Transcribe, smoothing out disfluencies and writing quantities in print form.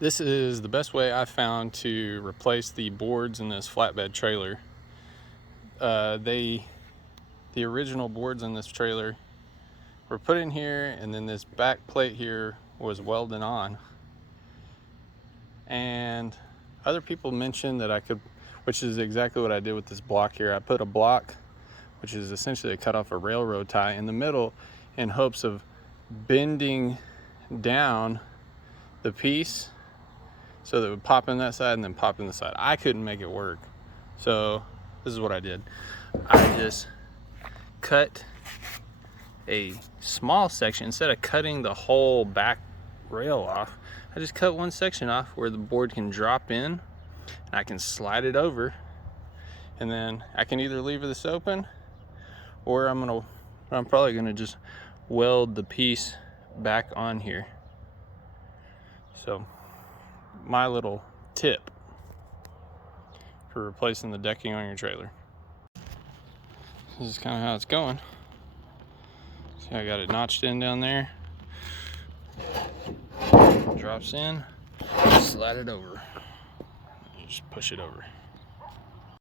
This is the best way I found to replace the boards in this flatbed trailer. The original boards in this trailer were put in here, and then this back plate here was welded on. And other people mentioned that I could, which is exactly what I did with this block here. I put a block, which is essentially a cut off a railroad tie, in the middle in hopes of bending down the piece so that it would pop in that side and then pop in the side. I couldn't make it work. So this is what I did. I just cut a small section. Instead of cutting the whole back rail off, I just cut one section off where the board can drop in, and I can slide it over, and then I can either leave this open, or I'm probably gonna just weld the piece back on here. So my little tip for replacing the decking on your trailer. This is kind of how it's going. See, I got it notched in down there. Drops in, slide it over. Just push it over.